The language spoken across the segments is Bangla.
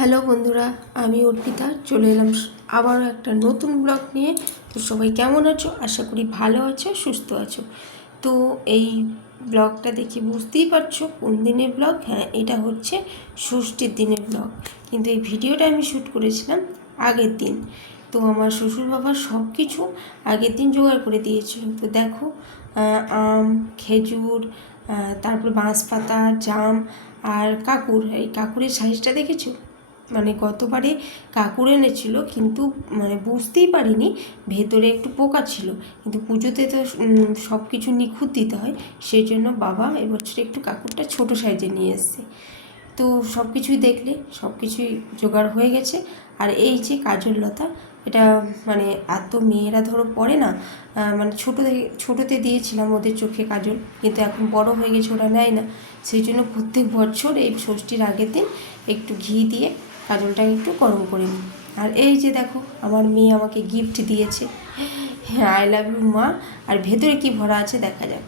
হ্যালো বন্ধুরা, আমি অর্পিতা চলে এলাম আবারও একটা নতুন ব্লগ নিয়ে। তো সবাই কেমন আছো? আশা করি ভালো আছো, সুস্থ আছো। তো এই ব্লগটা দেখে বুঝতেই পারছো কোন দিনের ব্লগ। হ্যাঁ, এটা হচ্ছে ষষ্ঠীর দিনের ব্লগ, কিন্তু এই ভিডিওটা আমি শ্যুট করেছিলাম আগের দিন। তো আমার শ্বশুর বাবা সব কিছু আগের দিন জোগাড় করে দিয়েছিল। তো দেখো, আম, খেজুর, তারপর বাঁশপাতা, জাম আর কাকুর। এই কাকুরের সাইজটা দেখেছো? মানে গতবারে কাকুর এনেছিল, কিন্তু মানে বুঝতেই পারিনি ভেতরে একটু পোকা ছিল। কিন্তু পুজোতে তো সব কিছু নিখুঁত দিতে হয়, সেই জন্য বাবা এবছর একটু কাকুরটা ছোট সাইজে নিয়ে এসছে। তো সব কিছুই দেখলে সব কিছুই জোগাড় হয়ে গেছে। আর এই যে কাজললতা, এটা মানে এত মেয়েরা ধরো পড়ে না, মানে ছোটোতে দিয়েছিলাম ওদের চোখে কাজল, কিন্তু এখন বড় হয়ে গেছে, ওরা নেয় না। সেই জন্য প্রত্যেক বছর এই ষষ্ঠীর আগের দিন একটু ঘি দিয়ে কাজলটাকে একটু গরম করে নিই। আর এই যে দেখো, আমার মেয়ে আমাকে গিফট দিয়েছে। হ্যাঁ, আই লাভ ইউ মা। আর ভেতরে কি ভরা আছে দেখা যাক।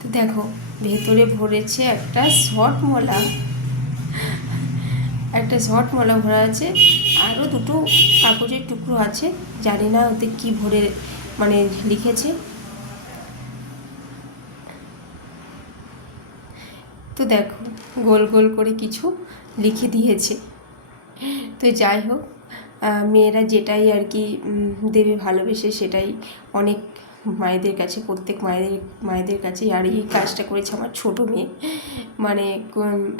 তো দেখো, ভেতরে ভরেছে একটা শর্ট মলা ভরা আছে, আরও দুটো কাগজের টুকরো আছে, জানি না ওতে কি ভরে মানে লিখেছে। তো দেখো, গোল গোল করে কিছু লিখে দিয়েছে। তো যাই হোক, মেয়েরা যেটাই আর কি দেবে ভালোবেসে, সেটাই অনেক মায়েদের কাছে, প্রত্যেক মায়েদের কাছে। আর এই কাজটা করেছে আমার ছোটো মেয়ে। মানে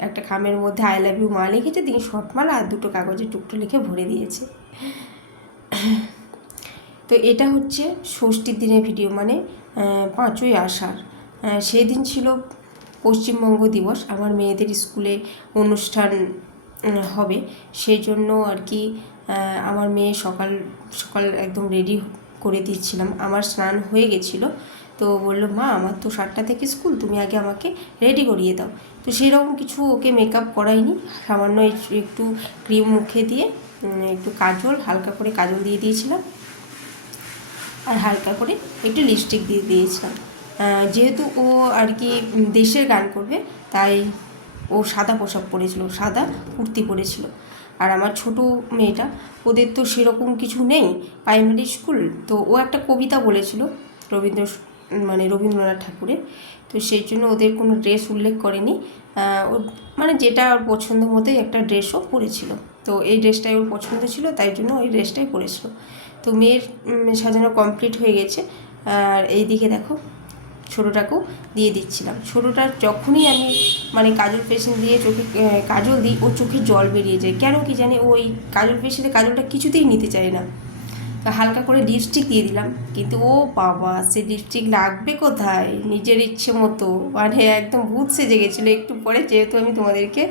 একটা খামের মধ্যে আই লাভ ইউ মা লিখেছে, দিয়ে শর্টমালা আর দুটো কাগজের টুকরো লিখে ভরে দিয়েছে। তো এটা হচ্ছে ষষ্ঠীর দিনের ভিডিও, মানে 5ই আষাঢ়। সেই দিন ছিল পশ্চিমবঙ্গ দিবস। আমার মেয়েদের স্কুলে অনুষ্ঠান হবে, সেই জন্য আর কি আমার মেয়ে সকাল সকাল একদম রেডি করে দিচ্ছিলাম। আমার স্নান হয়ে গেছিলো, তো বললো মা আমার তো 7টা থেকে স্কুল, তুমি আগে আমাকে রেডি করিয়ে দাও। তো সেরকম কিছু ওকে মেকআপ করাইনি, সামান্য একটু ক্রিম মুখে দিয়ে একটু কাজল, হালকা করে কাজল দিয়ে দিয়েছিলাম, আর হালকা করে একটু লিপস্টিক দিয়ে দিয়েছিলাম। যেহেতু ও আর কি দেশের গান করবে, তাই ও সাদা পোশাক পরেছিল, সাদা কুর্তি পরেছিল। আর আমার ছোট মেয়েটা, ওদের তো সেরকম কিছু নেই, প্রাইমারি স্কুল, তো ও একটা কবিতা বলেছিল রবীন্দ্রনাথ ঠাকুরের। তো সেই জন্য ওদের কোনো ড্রেস উল্লেখ করেনি। ও মানে যেটা ওর পছন্দ মতোই একটা ড্রেসও পরেছিল। তো এই ড্রেসটাই ওর পছন্দ ছিল, তাই জন্য ওই ড্রেসটাই পরেছিল। তো মেয়ের সাজানো কমপ্লিট হয়ে গেছে। আর এই দিকে দেখো, ছোটোটাকেও দিয়ে দিচ্ছিলাম। ছোটোটার যখনই আমি মানে কাজল পেন্সিল দিয়ে চোখে কাজল দিই, ওর চোখে জল বেরিয়ে যায়, কেন কি জানি। ওই কাজল পেন্সিলে কাজলটা কিছুতেই নিতে চায় না। হালকা করে লিপস্টিক দিয়ে দিলাম, কিন্তু ও বাবা, সে লিপস্টিক লাগবে কোথায়, নিজের ইচ্ছে মতো মানে একদম ভূত সেজে গেছিলো একটু পরে। যেহেতু আমি তোমাদেরকে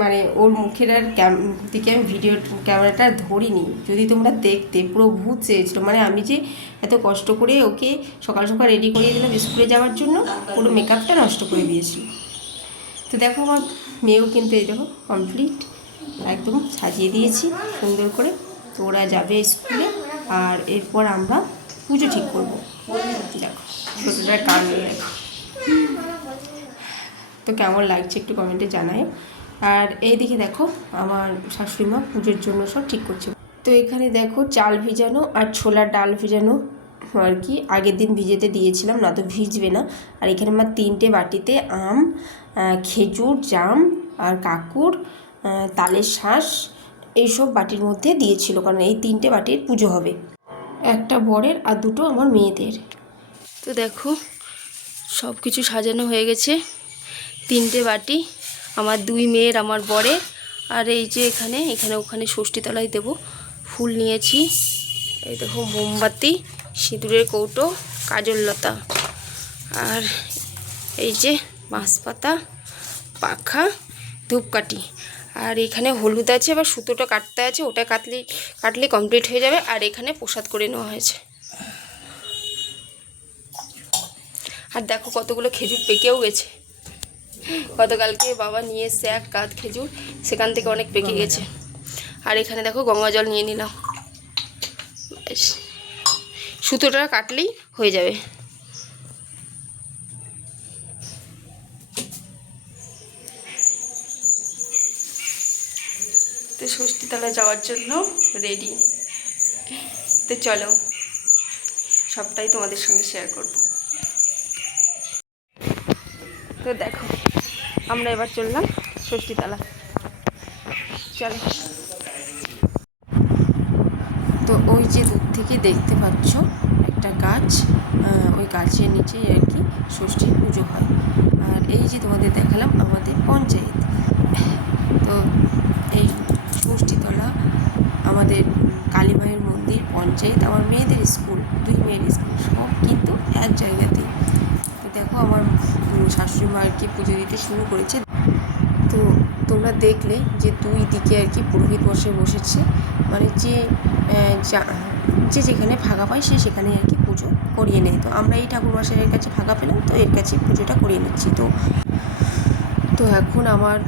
মানে ওর মুখের আর দিকে আমি ভিডিও ক্যামেরাটা ধরিনি, যদি তোমরা দেখতে, পুরো ভূত সেজেছিলো। মানে আমি যে এত কষ্ট করে ওকে সকাল সকাল রেডি করিয়ে দিলাম স্কুলে যাওয়ার জন্য, পুরো মেকআপটা নষ্ট করে দিয়েছিল। তো দেখো, আমার মেয়েও কিন্তু এই দেখো কমপ্লিট একদম সাজিয়ে দিয়েছি সুন্দর করে। তো ওরা যাবে স্কুলে, আর এরপর আমরা পুজো ঠিক করবো। দেখো, ছোটোটার কান নিয়ে। তো কেমন লাগছে একটু কমেন্টে জানায়। আর এইদিকে দেখো, আমার শাশুড়ি মা পুজোর জন্য সব ঠিক করছে। তো এখানে দেখো, চাল ভিজানো আর ছোলার ডাল ভিজানো আর কি আগের দিন ভিজেতে দিয়েছিলাম, না তো ভিজবে না। আর এখানে আমার 3টে বাটিতে আম, খেজুর, জাম আর কাকুর, তালের শাঁস এইসব বাটির মধ্যে দিয়েছিল, কারণ এই 3টে বাটির পুজো হবে, একটা বরের আর দুটো আমার মেয়েদের। তো দেখো, সব কিছু সাজানো হয়ে গেছে। 3টে বাটি, আমার 2 মেয়ের, আমার বরের। আর এই যে এখানে ওখানে ষষ্ঠীতলায় দেবো, ফুল নিয়েছি। এই দেখো, মোমবাতি, সিঁদুরের কৌটো, কাজললতা, আর এই যে বাঁশপাতা, পাখা, ধূপকাঠি। আর এখানে হলুদ আছে, আবার সুতোটা কাটতে আছে, ওটা কাটলে কমপ্লিট হয়ে যাবে। আর এখানে প্রসাদ করে নেওয়া হয়েছে। আর দেখো, কতগুলো খেজুর পেকেও গেছে। গতকালকে বাবা নিয়ে এসছে এক কাঁধ খেজুর, সেখান থেকে অনেক পেকে গেছে। আর এখানে দেখো, গঙ্গা জল নিয়ে নিলাম, সুতোটা কাটলেই হয়ে যাবে। ষষ্ঠীতলা যাওয়ার জন্য রেডি। তো চলো সবটাই তোমাদের সঙ্গে শেয়ার করব। তো দেখো আমরা এবার চললাম ষষ্ঠীতলা, চলো। তো ওই যে দূর থেকে দেখতে পাচ্ছ একটা গাছ, ওই গাছের নিচেই আর কি ষষ্ঠীর পুজো হয়। আর এই যে তোমাদের দেখালাম আমাদের পঞ্চায়েত। তো এই ষষ্ঠীতলা আমাদের কালী মায়ের মন্দির, পঞ্চায়েত, আমার মেয়েদের স্কুল, 2 মেয়ের স্কুল, সব কিন্তু এক জায়গাতেই। তো দেখো আমার শাশুড়ি মা আর কি পুজো দিতে শুরু করেছে। তো তোমরা দেখলে যে 2 দিকে আর কি পুরোহিত বসেছে, মানে যে যেখানে ফাঁকা পায় সে সেখানে আর কি পুজো করিয়ে নেয়। তো আমরা এই ঠাকুরমশাইয়ের কাছে ফাঁকা পেলাম, তো এর কাছে পুজোটা করিয়ে নিচ্ছি। তো এখন আমার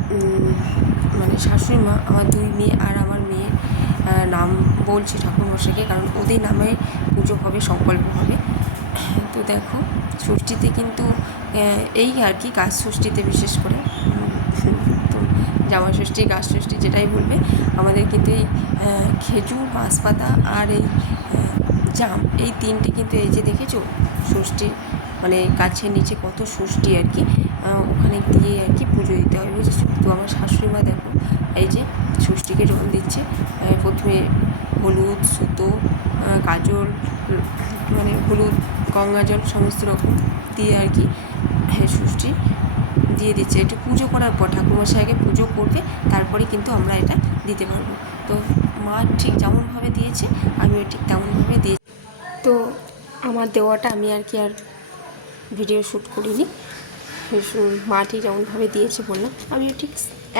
মানে শাশুড়ি মা আমার 2 মেয়ে আর আমার মেয়ের নাম বলছে ঠাকুরমশাইকে, কারণ ওদের নামে পুজো হবে, সংকল্প হবে। তো দেখো ষষ্ঠীতে কিন্তু এই আর কি গাছ ষষ্ঠীতে বিশেষ করে, তো জামা ষষ্ঠী, গাছ ষষ্ঠী যেটাই বলবে, আমাদের কিন্তু এই খেজুর, বাঁশপাতা আর এই জাম, এই 3টে কিন্তু এই যে দেখেছো ষষ্ঠী, মানে গাছের নিচে কত ষষ্ঠী আর কি, ওখানে দিয়ে আর কি পুজো দিতে হবে, বুঝেছো। তো আমার শাশুড়ি মা দেখো এই যে ষষ্ঠীকে রং দিচ্ছে। প্রথমে হলুদ, সুতো, কাজল, মানে হলুদ, গঙ্গা জল সমস্ত রকম দিয়ে আর কি ষষ্ঠী দিয়ে দিচ্ছে। একটু পুজো করার পর ঠাকুরমশাই আগে পুজো করবে, তারপরে কিন্তু আমরা এটা দিতে পারবো। তো মা ঠিক যেমনভাবে দিয়েছে আমিও ঠিক তেমনভাবে দিয়েছি। তো আমার দেওয়াটা আমি আর কি আর ভিডিও শ্যুট করিনি, মা ঠিক যেমনভাবে দিয়েছে বললাম, আমিও ঠিক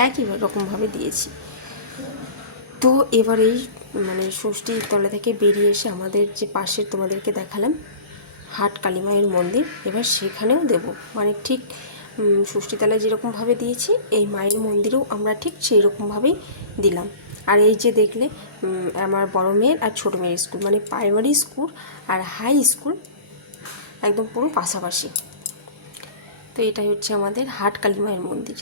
একই রকমভাবে দিয়েছি। তো এবার এই মানে ষষ্ঠীর তলা থেকে বেরিয়ে এসে আমাদের যে পাশের তোমাদেরকে দেখালাম হাট কালী মায়ের মন্দির, এবার সেখানেও দেব, মানে ঠিক ষষ্ঠীতলায় যেরকমভাবে দিয়েছি এই মায়ের মন্দিরেও আমরা ঠিক সেই রকমভাবেই দিলাম। আর এই যে দেখলে আমার বড় মেয়ের আর ছোটো মেয়ের স্কুল, মানে প্রাইমারি স্কুল আর হাই স্কুল একদম পুরো পাশাপাশি। তো এটাই হচ্ছে আমাদের হাট কালী মায়ের মন্দির।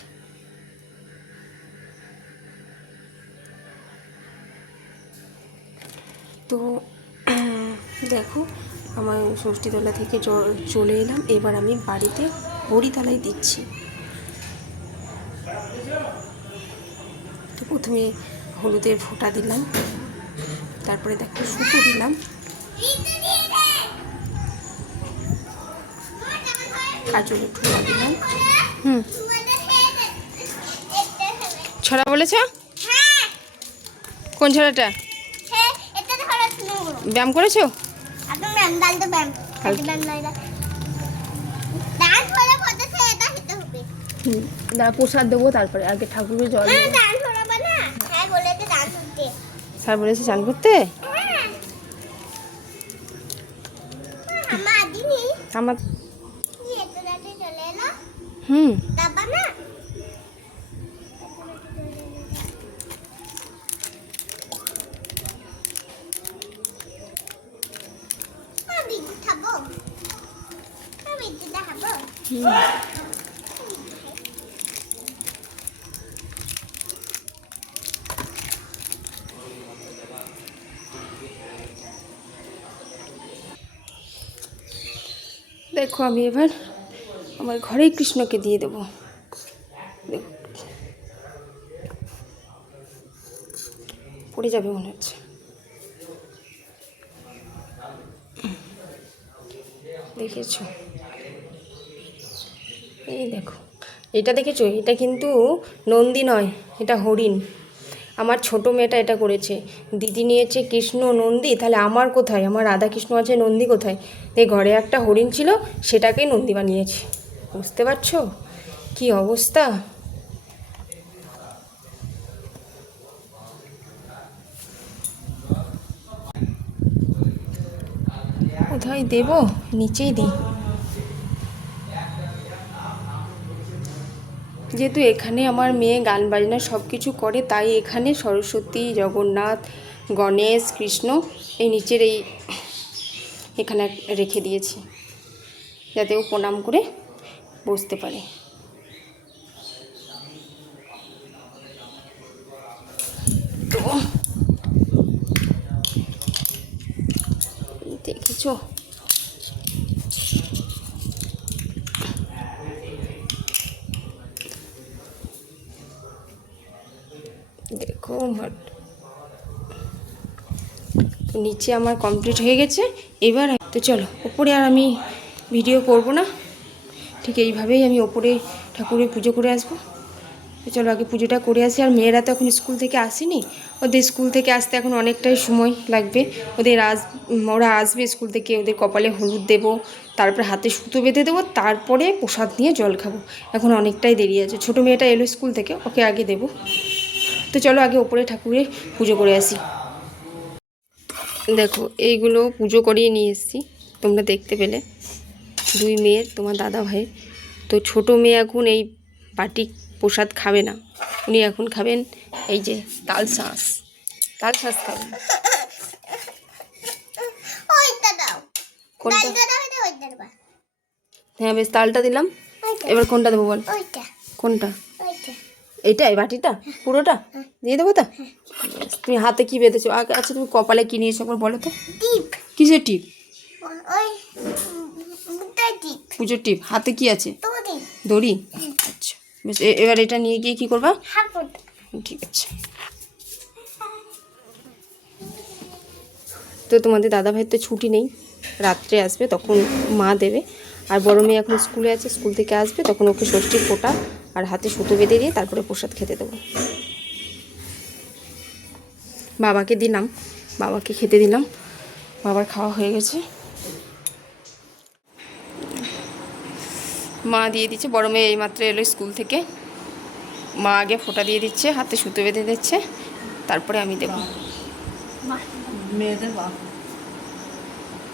তো দেখো আমার ষষ্ঠীতলা থেকে চলে এলাম, এবার আমি বাড়িতে হরিতলায় দিচ্ছি। তো প্রথমে হলুদের ফোঁটা দিলাম, তারপরে দেখো সুতো দিলাম, কাজলের ঠোঁটা দিলাম। ছড়া বলেছ? কোন ছড়াটা ব্যায়াম করেছো? দাঁড়া প্রসাদ দেবো, তারপরে আগে ঠাকুরের জল স্যার বলেছে চান করতে। আমার দেখো আমি এবার আমার ঘরেই কৃষ্ণকে দিয়ে দেবো। দেখো পড়ে যাবে মনে হচ্ছে। দেখেছো? এই দেখো এটা দেখেছো, এটা কিন্তু নন্দী নয়, এটা হরিণ। আমার ছোট মেয়েটা এটা করেছে, দিদি নিয়েছে কৃষ্ণ নন্দী, তাহলে আমার কোথায়, আমার রাধা কৃষ্ণ আছে, নন্দী কোথায়? এই ঘরে একটা হরিণ ছিল, সেটাকেই নন্দী বানিয়েছে। বুঝতে পারছো কি অবস্থা? কোথায় দেব? নিচেই দিই, যেহেতু এখানে আমার মেয়ে গান বাজনা সব কিছু করে, তাই এখানে সরস্বতী, জগন্নাথ, গণেশ, কৃষ্ণ এই নিচের এই এখানে রেখে দিয়েছি, যাতে ও প্রণাম করে বসতে পারে। তো দেখেছো? দেখো নিচে আমার কমপ্লিট হয়ে গেছে। এবার তো চলো ওপরে আর আমি ভিডিও করব না, ঠিক এইভাবেই আমি ওপরে ঠাকুরের পুজো করে আসবো। তো চলো আগে পুজোটা করে আসি। আর মেয়েরা তো এখন স্কুল থেকে আসেনি, ওদের স্কুল থেকে আসতে এখন অনেকটাই সময় লাগবে। ওরা আসবে স্কুল থেকে, ওদের কপালে হলুদ দেবো, তারপরে হাতে সুতো বেঁধে দেবো, তারপরে প্রসাদ নিয়ে জল খাবো। এখন অনেকটাই দেরি আছে। ছোটো মেয়েটা এলো স্কুল থেকে, ওকে আগে দেবো। তো চলো আগে ওপরে ঠাকুরের পুজো করে আসি। দেখো এইগুলো পুজো করিয়ে নিয়ে এসেছি, তোমরা দেখতে পেলে। দুই মেয়ের, তোমার দাদা ভাইয়ের। তো ছোটো মেয়ে এখন এই বাটি প্রসাদ খাবে না, উনি এখন খাবেন এই যে তাল শাঁস খাবেন। হ্যাঁ বেশ, তালটা দিলাম। এবার কোনটা দেবো বল? কোনটা? এইটা, এই বাটিটা পুরোটা দিয়ে দেবো তো? তুমি হাতে কি বেঁধেছো? আচ্ছা তুমি কপালে কি নিয়েছো একবার বলো তো? কিসের টিপ? পুজোর টিপ। হাতে কি আছে? দড়ি। আচ্ছা বেশ, এবার এটা নিয়ে গিয়ে কি করবা? ঠিক আছে। তো তোমাদের দাদাভাইয়ের তো ছুটি নেই, রাত্রে আসবে তখন মা দেবে। আর বড় মেয়ে এখন স্কুলে আছে, স্কুল থেকে আসবে তখন ওকে ষষ্ঠীর ফোঁটা আর হাতে সুতো বেঁধে দিয়ে তারপরে প্রসাদ খেতে দেবো। বাবাকে দিলাম, বাবাকে খেতে দিলাম, বাবার খাওয়া হয়ে গেছে। মা দিয়ে দিচ্ছে, বড় মেয়ে এইমাত্র এলো স্কুল থেকে। মা আগে ফোঁটা দিয়ে দিচ্ছে, হাতে সুতো বেঁধে দিচ্ছে, তারপরে আমি দেবো। মেয়েদের বাপ,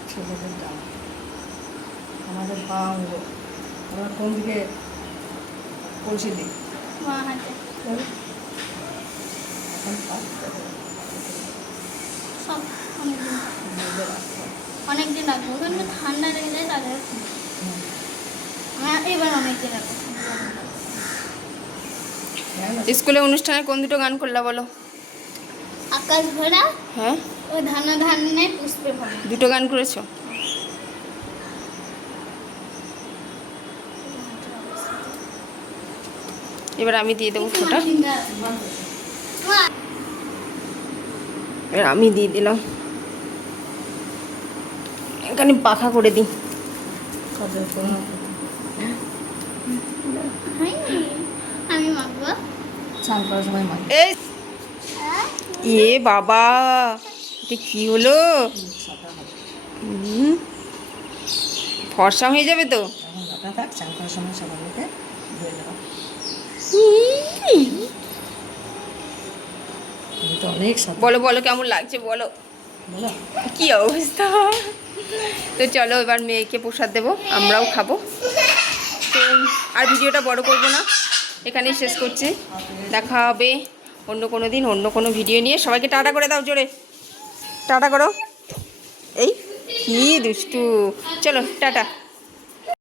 ছেলেদের দাম, আমাদের পা অঙ্গ। আমরা কোন দিকে পৌঁছে দিই? অনেকদিন রাখবো, ওখানে ঠান্ডা লেগে যায় তাদের। এবার অনেকদিন রাখবো। স্কুলে অনুষ্ঠানে কোন দুটো গান করলা বলো? আকাশ ভরা, হ্যাঁ, ও ধানা ধানে পুষ্পে ভরা। দুটো গান করেছো? এবার আমি দিয়ে দেবো ফোঁটা। এবার আমি দিয়ে দিলাম, এখানে পাখা করে দিই। আমি মাখবো। স্নান করার সময় মাখি। এই এ বাবা, এটা কি হলো? ফর্সা হয়ে যাবে তো। এখন মাথা থাক, স্নান করার সময় সবার মুখে ধুয়ে নেওয়া। তুমি তো অনেক সাদা। বলো বলো কেমন লাগছে বলো, বলো। কি অবস্থা। তো চলো এবার মেয়েকে প্রসাদ দেবো, আমরাও খাবো। তো আর ভিডিওটা বড় করব না, এখানেই শেষ করছি। দেখা হবে অন্য কোনো দিন অন্য কোনো ভিডিও নিয়ে। সবাইকে টাটা করে দাও, জোরে টাটা করো। এই কি দুষ্টু, চলো টাটা।